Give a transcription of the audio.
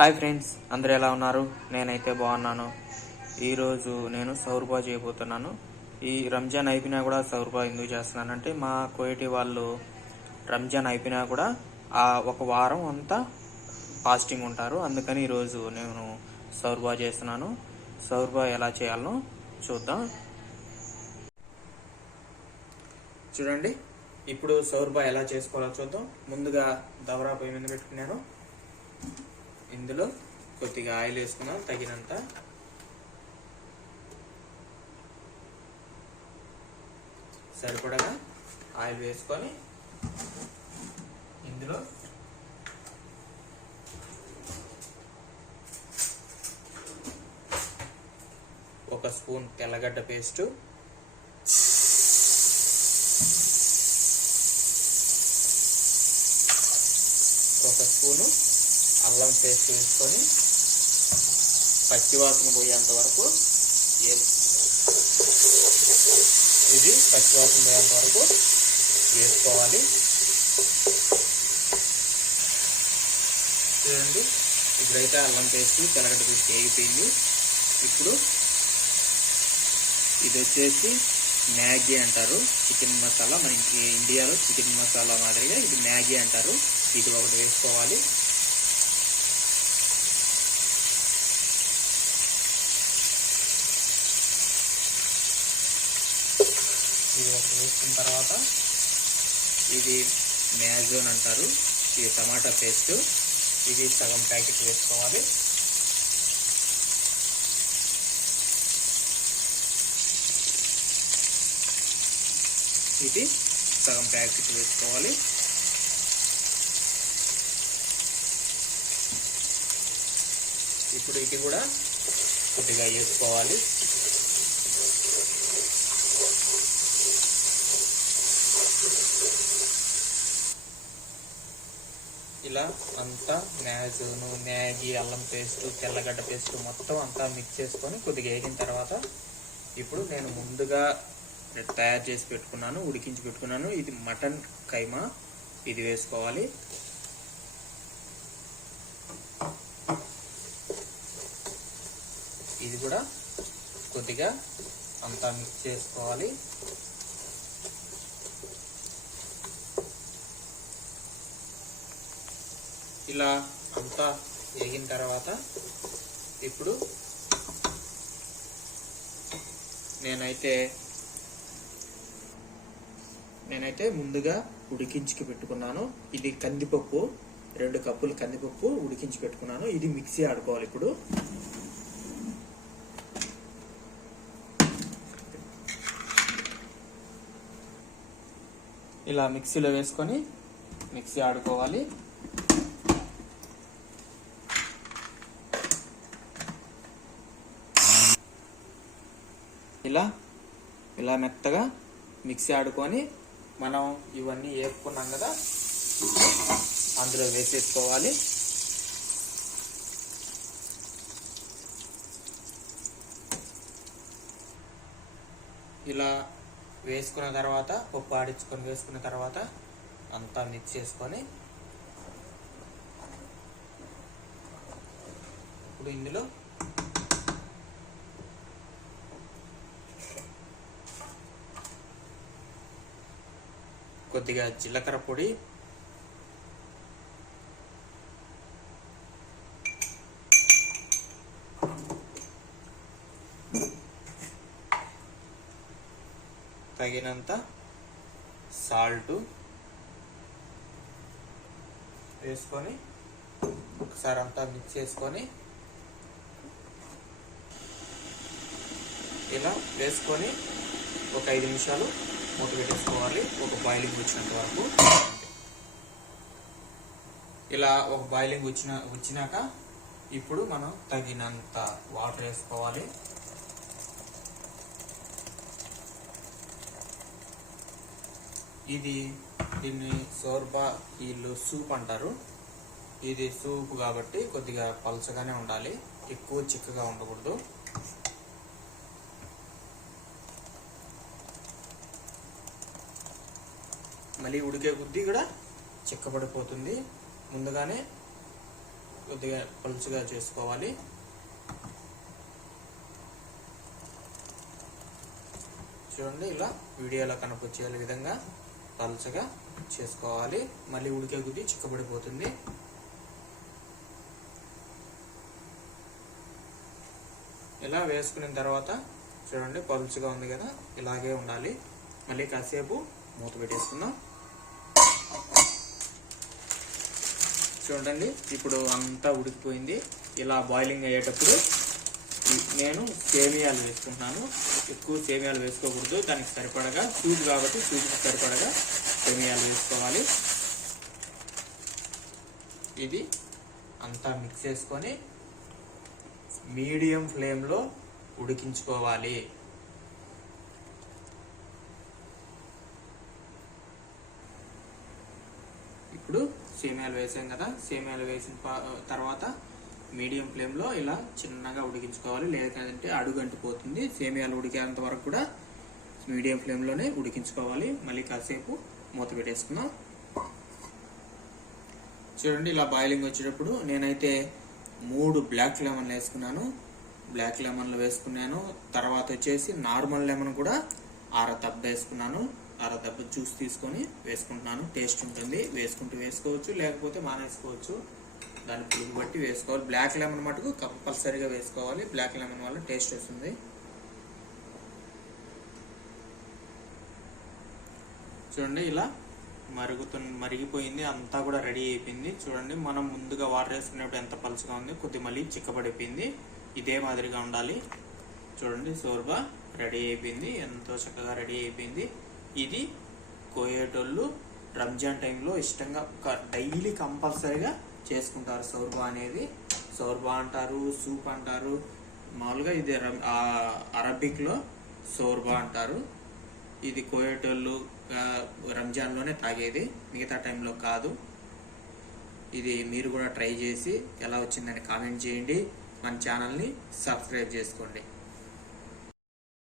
Hi friends, అందరూ ఎలా ఉన్నారు? నేనైతే బాగున్నాను. ఈరోజు నేను సౌర్బా చేయబోతున్నాను. ఈ రంజాన్ అయిపోయినా కూడా సౌర్బా ఎందుకు చేస్తున్నానంటే, మా కోయటి వాళ్ళు రంజాన్ అయిపోయినా కూడా ఒక వారం అంతా ఫాస్టింగ్ ఉంటారు. అందుకని ఈరోజు నేను సౌర్బా చేస్తున్నాను. సౌర్బా ఎలా చేయాలనో చూద్దాం. చూడండి, ఇప్పుడు సౌర్బా ఎలా చేసుకోవాలో చూద్దాం. ముందుగా దవరా పొయ్యి మీద పెట్టుకున్నాను. ఇందులో కొద్దిగా ఆయిల్ వేసుకున్నాం, తగినంత. సరిపడగా ఆయిల్ వేసుకొని ఇందులో ఒక స్పూన్ తెల్లగడ్డ పేస్టు, ఒక స్పూను అల్లం పేస్ట్ వేసుకొని పచ్చివాసన పోయేంత వరకు వేసుకోవాలి. చూడండి, ఇప్పుడైతే అల్లం పేస్ట్ తెల్లగడ్డ పేస్ట్ వేగిపోయింది. ఇప్పుడు ఇది వచ్చేసి మ్యాగీ అంటారు, చికెన్ మసాలా. మన ఇండియాలో చికెన్ మసాలా మాదిరిగా ఇది మ్యాగీ అంటారు. ఇది ఒకటి వేసుకోవాలి. ఇది ఒకటి వేసుకున్న తర్వాత ఇది మ్యాజోన్ అంటారు, ఇది టమాటా పేస్ట్. ఇది సగం ప్యాకెట్ వేసుకోవాలి. ఇది సగం ప్యాకెట్ వేసుకోవాలి. ఇప్పుడు ఇది కూడా కొద్దిగా వేసుకోవాలి. ఇలా అంతా మ్యాజోను, మ్యాగీ, అల్లం పేస్ట్, తెల్లగడ్డ పేస్ట్ మొత్తం అంతా మిక్స్ చేసుకొని కొద్దిగా వేగిన తర్వాత ఇప్పుడు నేను ముందుగా తయారు చేసి పెట్టుకున్నాను, ఉడికించి పెట్టుకున్నాను. ఇది మటన్ కైమా, ఇది వేసుకోవాలి. ఇది కూడా కొద్దిగా అంతా మిక్స్ చేసుకోవాలి. ఇలా అంతా వేగిన తర్వాత ఇప్పుడు నేనైతే ముందుగా ఉడికించి పెట్టుకున్నాను. ఇది కందిపప్పు, 2 కప్పులు కందిపప్పు ఉడికించి పెట్టుకున్నాను. ఇది మిక్సీ ఆడుకోవాలి. ఇప్పుడు ఇలా మిక్సీలో వేసుకొని మిక్సీ ఆడుకోవాలి. ఇలా మెత్తగా మిక్సీ ఆడుకొని మనం ఇవన్నీ వేసుకున్నాం కదా, అందులో వేసేసుకోవాలి. ఇలా వేసుకున్న తర్వాత పప్పు ఆడించుకొని వేసుకున్న తర్వాత అంతా మిక్స్ చేసుకొని ఇప్పుడు ఇందులో కొద్దిగా జీలకర్ర పొడి, తగినంత సాల్ట్ వేసుకొని ఒకసారి అంతా మిక్స్ చేసుకొని ఇలా వేసుకొని ఒక 5 నిమిషాలు మూత పెట్టేసుకోవాలి, ఒక బాయిలింగ్ వచ్చినంత వరకు. ఇలా ఒక బాయిలింగ్ వచ్చినాక ఇప్పుడు మనం తగినంత వాటర్ వేసుకోవాలి. దీన్ని సౌర్బా వీళ్ళు సూప్ అంటారు. ఇది సూప్ కాబట్టి కొద్దిగా పలచగానే ఉండాలి, ఎక్కువ చిక్కగా ఉండకూడదు. మళ్ళీ ఉడికే కొద్దీ కూడా చిక్కబడిపోతుంది. ముందుగానే కొద్దిగా పలుచగా చేసుకోవాలి. చూడండి, ఇలా వీడియోలో కనిపించే విధంగా పలుచగా చేసుకోవాలి. మళ్ళీ ఉడికే కొద్దీ చిక్కబడిపోతుంది. ఇలా వేసుకున్న తర్వాత చూడండి, పలుచగా ఉంది కదా, ఇలాగే ఉండాలి. మళ్ళీ కాసేపు మూత పెట్టేసుకుందాం. చూడండి, ఇప్పుడు అంతా ఉడికిపోయింది. ఇలా బాయిలింగ్ అయ్యేటప్పుడు నేను సేమియాలు వేసుకుంటున్నాను. ఎక్కువ సేమియాలు వేసుకోకూడదు, దానికి సరిపడగా సూప్ కాబట్టి సూప్కి సరిపడగా సేమియాలు వేసుకోవాలి. ఇది అంతా మిక్స్ చేసుకొని మీడియం ఫ్లేమ్లో ఉడికించుకోవాలి. ఇప్పుడు సేమియాలు వేసాం కదా, సేమియాలు వేసిన తర్వాత మీడియం ఫ్లేమ్లో ఇలా చిన్నగా ఉడికించుకోవాలి, లేదంటే అడుగు అంటిపోతుంది. సేమియాలు ఉడికేంత వరకు కూడా మీడియం ఫ్లేమ్లోనే ఉడికించుకోవాలి. మళ్ళీ కాసేపు మూత పెట్టేసుకుందాం. చూడండి, ఇలా బాయిలింగ్ వచ్చేటప్పుడు నేనైతే 3 బ్లాక్ లెమన్లు వేసుకున్నాను. బ్లాక్ లెమన్లు వేసుకున్నాను. తర్వాత వచ్చేసి నార్మల్ లెమన్ కూడా 1/2 దెబ్బ వేసుకున్నాను. 1/2 దెబ్బ జ్యూస్ తీసుకొని వేసుకుంటున్నాను. టేస్ట్ ఉంటుంది. వేసుకుంటూ వేసుకోవచ్చు, లేకపోతే మానేసుకోవచ్చు. దాన్ని పులుగు బట్టి వేసుకోవాలి. బ్లాక్ లెమన్ మటుకు కంపల్సరీగా వేసుకోవాలి. బ్లాక్ లెమన్ వల్ల టేస్ట్ వస్తుంది. చూడండి, ఇలా మరిగిపోయింది, అంతా కూడా రెడీ అయిపోయింది. చూడండి, మనం ముందుగా వాటర్ వేసుకునేప్పుడు ఎంత పలుచగా ఉంది, కొద్దిగా మళ్ళీ చిక్కబడిపోయింది. ఇదే మాదిరిగా ఉండాలి. చూడండి, షోర్బా రెడీ అయిపోయింది. ఎంతో చక్కగా రెడీ అయిపోయింది. ఇది కోయేటోళ్ళు రంజాన్ టైంలో ఇష్టంగా డైలీ కంపల్సరీగా చేసుకుంటారు. షోర్బా అనేది షోర్బా అంటారు, సూప్ అంటారు. మామూలుగా ఇది అరబిక్లో షోర్బా అంటారు. ఇది కోయేటోళ్ళు రంజాన్లోనే తాగేది, మిగతా టైంలో కాదు. ఇది మీరు కూడా ట్రై చేసి ఎలా వచ్చిందని కామెంట్ చేయండి. మన ఛానల్ని సబ్స్క్రైబ్ చేసుకోండి.